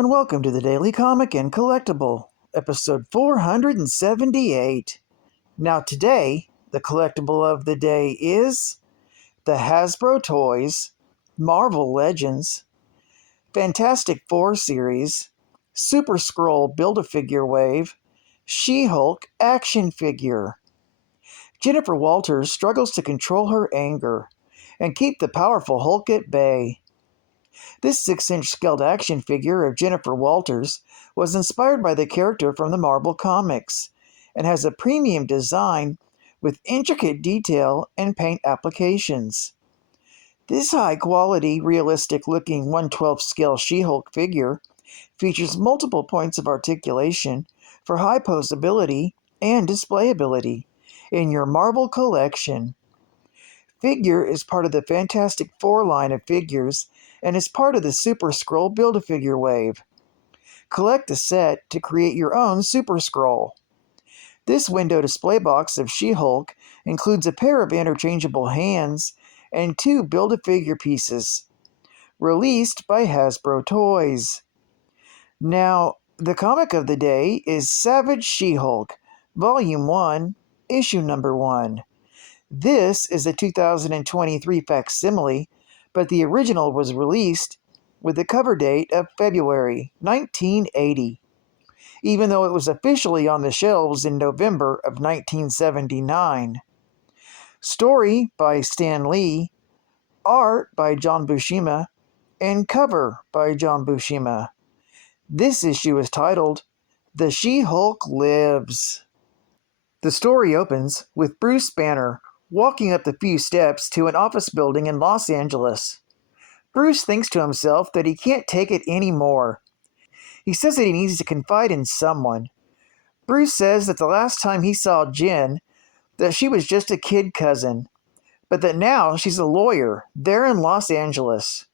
and welcome to the Daily Comic and Collectible, episode 478. Now today, the collectible of the day is the Hasbro Toys, Marvel Legends, Fantastic Four series, Super Skrull Build-A-Figure Wave, She-Hulk action figure. Jennifer Walters struggles to control her anger and keep the powerful Hulk at bay. This 6-inch scaled action figure of Jennifer Walters was inspired by the character from the Marvel Comics and has a premium design with intricate detail and paint applications. This high-quality, realistic-looking 1/12 scale She-Hulk figure features multiple points of articulation for high posability and displayability in your Marvel collection. Figure is part of the Fantastic Four line of figures and is part of the Super Skrull Build-A-Figure Wave. Collect the set to create your own Super Skrull. This window display box of She-Hulk includes a pair of interchangeable hands and 2 Build-A-Figure pieces. Released by Hasbro Toys. Now, the comic of the day is Savage She-Hulk, Volume 1, Issue Number 1. This is a 2023 facsimile, but the original was released with the cover date of February 1980, even though it was officially on the shelves in November of 1979. Story by Stan Lee, art by John Buscema, and cover by John Buscema. This issue is titled, The She-Hulk Lives. The story opens with Bruce Banner walking up the few steps to an office building in Los Angeles. Bruce thinks to himself that he can't take it anymore. He says that he needs to confide in someone. Bruce says that the last time he saw Jen, that she was just a kid cousin, but that now she's a lawyer there in Los Angeles.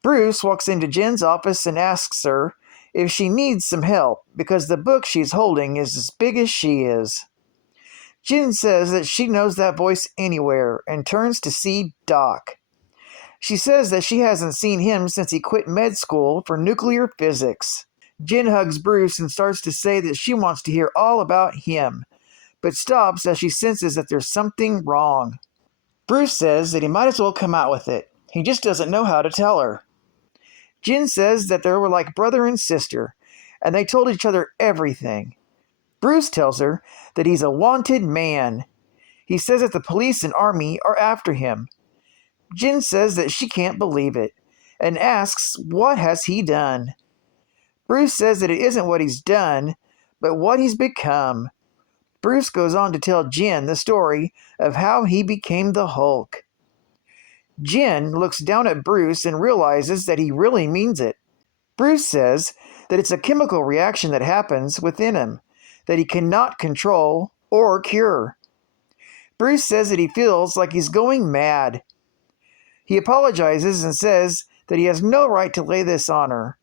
Bruce walks into Jen's office and asks her if she needs some help because the book she's holding is as big as she is. Jen says that she knows that voice anywhere and turns to see Doc. She says that she hasn't seen him since he quit med school for nuclear physics. Jen hugs Bruce and starts to say that she wants to hear all about him, but stops as she senses that there's something wrong. Bruce says that he might as well come out with it. He just doesn't know how to tell her. Jen says that they were like brother and sister, and they told each other everything. Bruce tells her that he's a wanted man. He says that the police and army are after him. Jen says that she can't believe it, and asks what has he done. Bruce says that it isn't what he's done, but what he's become. Bruce goes on to tell Jen the story of how he became the Hulk. Jen looks down at Bruce and realizes that he really means it. Bruce says that it's a chemical reaction that happens within him, that he cannot control or cure. Bruce says that he feels like he's going mad. He apologizes and says that he has no right to lay this on her.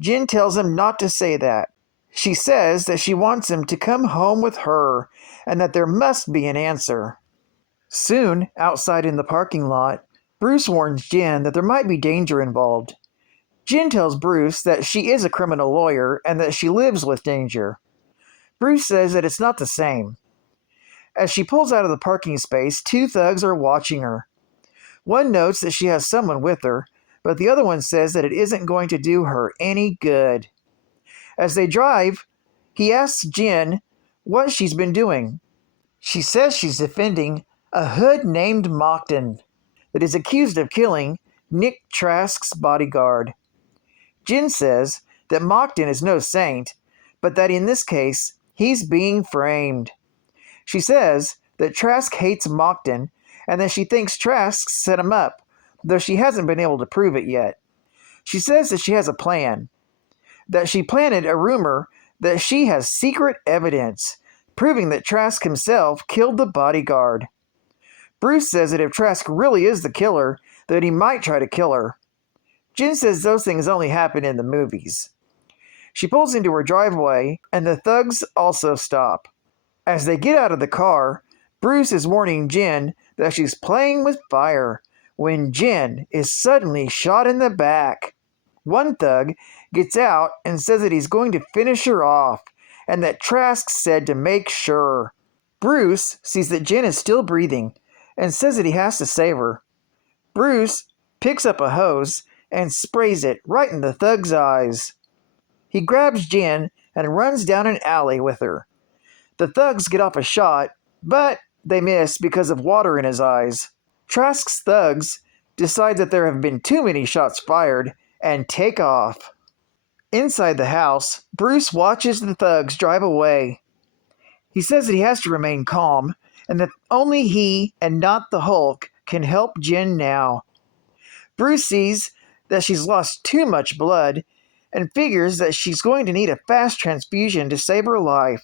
Jen tells him not to say that. She says that she wants him to come home with her and that there must be an answer. Soon, outside in the parking lot, Bruce warns Jen that there might be danger involved. Jen tells Bruce that she is a criminal lawyer and that she lives with danger. Bruce says that it's not the same. As she pulls out of the parking space, 2 thugs are watching her. One notes that she has someone with her, but the other one says that it isn't going to do her any good. As they drive, he asks Jen what she's been doing. She says she's defending a hood named Mockton that is accused of killing Nick Trask's bodyguard. Jen says that Mockton is no saint, but that in this case, he's being framed. She says that Trask hates Mockton and that she thinks Trask set him up, though she hasn't been able to prove it yet. She says that she has a plan, that she planted a rumor that she has secret evidence, proving that Trask himself killed the bodyguard. Bruce says that if Trask really is the killer, that he might try to kill her. Jen says those things only happen in the movies. She pulls into her driveway, and the thugs also stop. As they get out of the car, Bruce is warning Jen that she's playing with fire when Jen is suddenly shot in the back. One thug gets out and says that he's going to finish her off, and that Trask said to make sure. Bruce sees that Jen is still breathing and says that he has to save her. Bruce picks up a hose and sprays it right in the thug's eyes. He grabs Jen and runs down an alley with her. The thugs get off a shot, but they miss because of water in his eyes. Trask's thugs decide that there have been too many shots fired and take off. Inside the house, Bruce watches the thugs drive away. He says that he has to remain calm and that only he and not the Hulk can help Jen now. Bruce sees that she's lost too much blood and figures that she's going to need a fast transfusion to save her life.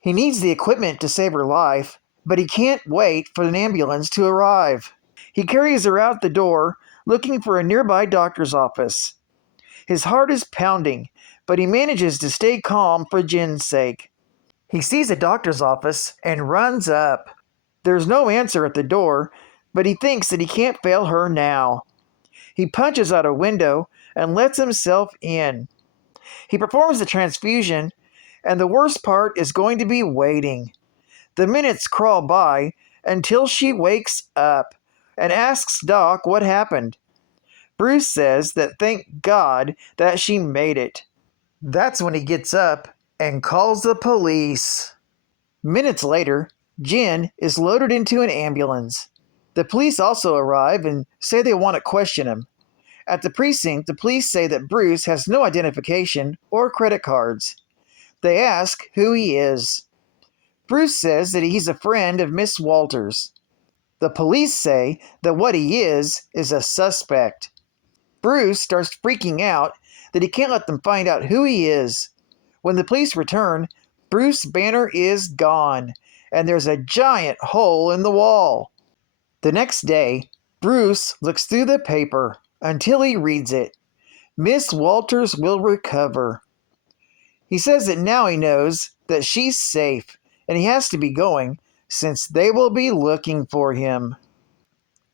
He needs the equipment to save her life, but he can't wait for an ambulance to arrive. He carries her out the door, looking for a nearby doctor's office. His heart is pounding, but he manages to stay calm for Jen's sake. He sees a doctor's office and runs up. There's no answer at the door, but he thinks that he can't fail her now. He punches out a window and lets himself in. He performs the transfusion, and the worst part is going to be waiting. The minutes crawl by until she wakes up and asks Doc what happened. Bruce says that thank God that she made it. That's when he gets up and calls the police. Minutes later, Jen is loaded into an ambulance. The police also arrive and say they want to question him. At the precinct, the police say that Bruce has no identification or credit cards. They ask who he is. Bruce says that he's a friend of Miss Walters. The police say that what he is a suspect. Bruce starts freaking out that he can't let them find out who he is. When the police return, Bruce's banner is gone, and there's a giant hole in the wall. The next day, Bruce looks through the paper until he reads it. Miss Walters will recover. He says that now he knows that she's safe, and he has to be going since they will be looking for him.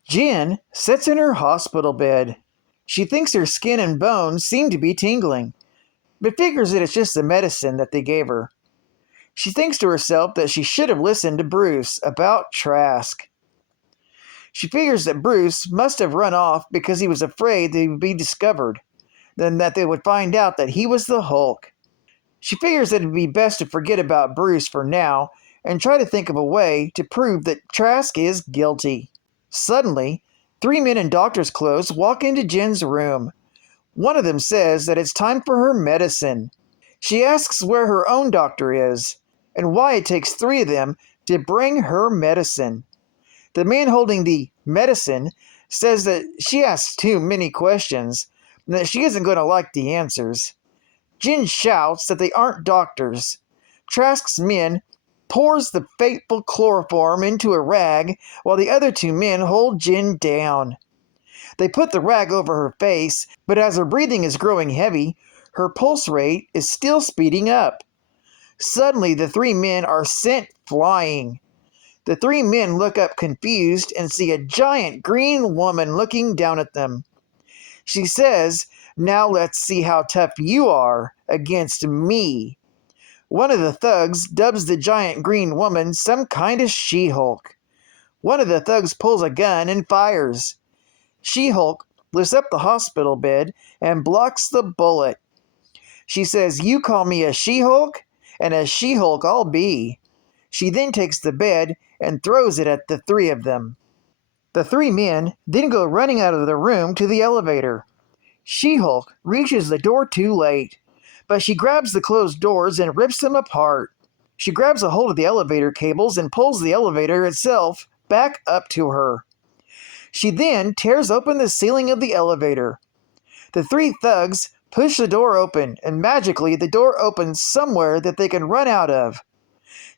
Jen sits in her hospital bed. She thinks her skin and bones seem to be tingling, but figures that it's just the medicine that they gave her. She thinks to herself that she should have listened to Bruce about Trask. She figures that Bruce must have run off because he was afraid that he would be discovered, then that they would find out that he was the Hulk. She figures that it would be best to forget about Bruce for now and try to think of a way to prove that Trask is guilty. Suddenly, 3 men in doctor's clothes walk into Jen's room. One of them says that it's time for her medicine. She asks where her own doctor is and why it takes 3 of them to bring her medicine. The man holding the medicine says that she asks too many questions and that she isn't going to like the answers. Jen shouts that they aren't doctors. Trask's men pours the fateful chloroform into a rag while the other 2 men hold Jen down. They put the rag over her face, but as her breathing is growing heavy, her pulse rate is still speeding up. Suddenly, the 3 men are sent flying. The 3 men look up confused and see a giant green woman looking down at them. She says, "Now let's see how tough you are against me." One of the thugs dubs the giant green woman some kind of She-Hulk. One of the thugs pulls a gun and fires. She-Hulk lifts up the hospital bed and blocks the bullet. She says, "You call me a She-Hulk, and a She-Hulk I'll be." She then takes the bed and throws it at the 3 of them. The 3 men then go running out of the room to the elevator. She-Hulk reaches the door too late, but she grabs the closed doors and rips them apart. She grabs a hold of the elevator cables and pulls the elevator itself back up to her. She then tears open the ceiling of the elevator. The 3 thugs push the door open, and magically the door opens somewhere that they can run out of.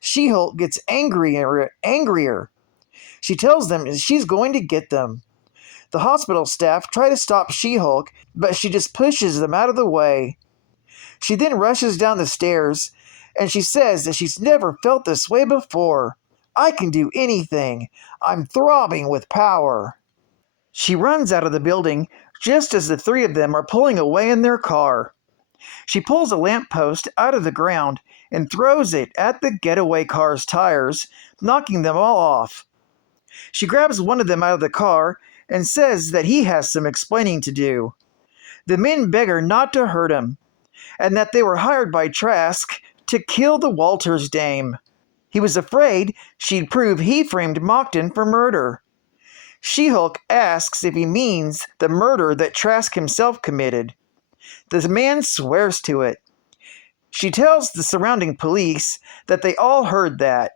She-Hulk gets angrier. She tells them she's going to get them. The hospital staff try to stop She-Hulk, but she just pushes them out of the way. She then rushes down the stairs, and she says that she's never felt this way before. "I can do anything. I'm throbbing with power." She runs out of the building just as the 3 of them are pulling away in their car. She pulls a lamppost out of the ground and throws it at the getaway car's tires, knocking them all off. She grabs one of them out of the car and says that he has some explaining to do. The men beg her not to hurt him, and that they were hired by Trask to kill the Walters dame. He was afraid she'd prove he framed Mockton for murder. She-Hulk asks if he means the murder that Trask himself committed. The man swears to it. She tells the surrounding police that they all heard that.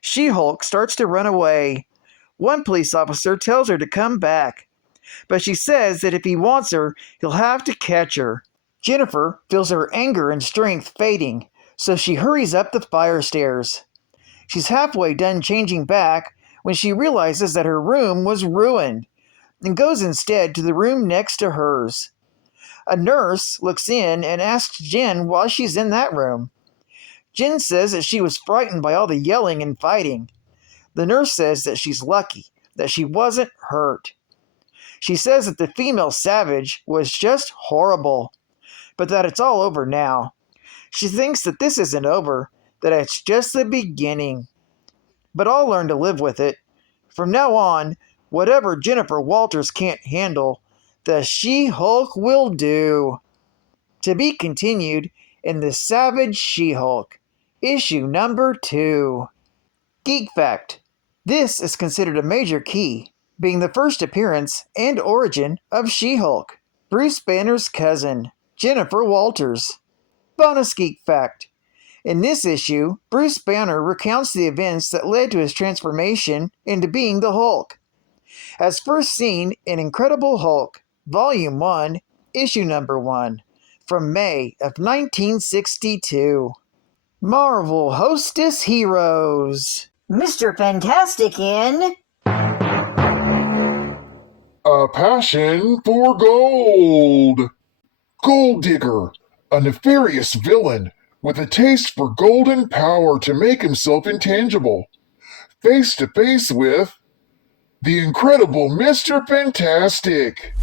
She-Hulk starts to run away. One police officer tells her to come back, but she says that if he wants her, he'll have to catch her. Jennifer feels her anger and strength fading, so she hurries up the fire stairs. She's halfway done changing back when she realizes that her room was ruined and goes instead to the room next to hers. A nurse looks in and asks Jen why she's in that room. Jen says that she was frightened by all the yelling and fighting. The nurse says that she's lucky that she wasn't hurt. She says that the female savage was just horrible, but that it's all over now. She thinks that this isn't over, that it's just the beginning. But I'll learn to live with it. From now on, whatever Jennifer Walters can't handle, the She-Hulk will do. To be continued in The Savage She-Hulk, issue number 2. Geek Fact. This is considered a major key, being the first appearance and origin of She-Hulk, Bruce Banner's cousin, Jennifer Walters. Bonus Geek Fact. In this issue, Bruce Banner recounts the events that led to his transformation into being the Hulk, as first seen in Incredible Hulk, Volume 1, Issue Number 1, from May of 1962. Marvel Hostess Heroes. Mr. Fantastic in A passion for gold. Gold Digger, a nefarious villain with a taste for golden power to make himself intangible. Face to face with the incredible Mr. Fantastic.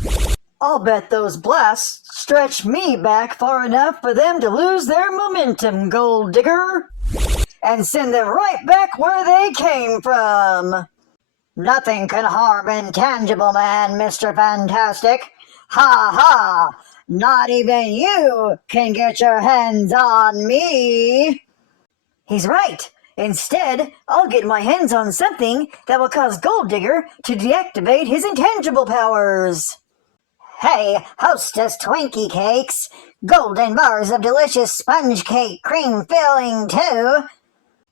I'll bet those blasts stretch me back far enough for them to lose their momentum, Gold Digger, and send them right back where they came from. Nothing can harm Intangible Man, Mr. Fantastic. Ha ha! Not even you can get your hands on me! He's right. Instead, I'll get my hands on something that will cause Gold Digger to deactivate his intangible powers. Hey, Hostess Twinkie Cakes! Golden bars of delicious sponge cake cream filling, too!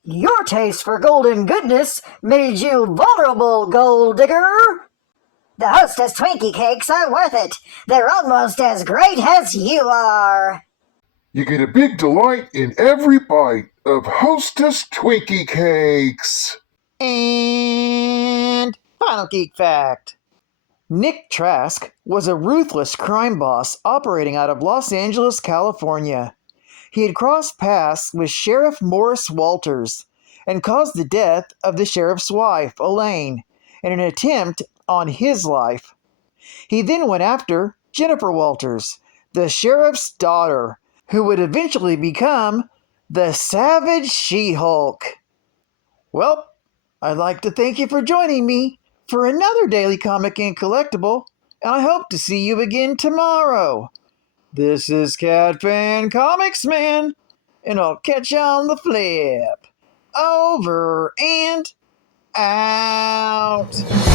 Your taste for golden goodness made you vulnerable, Gold Digger! The Hostess Twinkie Cakes are worth it! They're almost as great as you are! You get a big delight in every bite of Hostess Twinkie Cakes. And final Geek Fact. Nick Trask was a ruthless crime boss operating out of Los Angeles, California. He had crossed paths with Sheriff Morris Walters and caused the death of the sheriff's wife, Elaine, in an attempt on his life. He then went after Jennifer Walters, the sheriff's daughter, who would eventually become the Savage She-Hulk. Well, I'd like to thank you for joining me for another Daily Comic and Collectible, and I hope to see you again tomorrow. This is Cat Fan Comics Man, and I'll catch you on the flip. Over and out.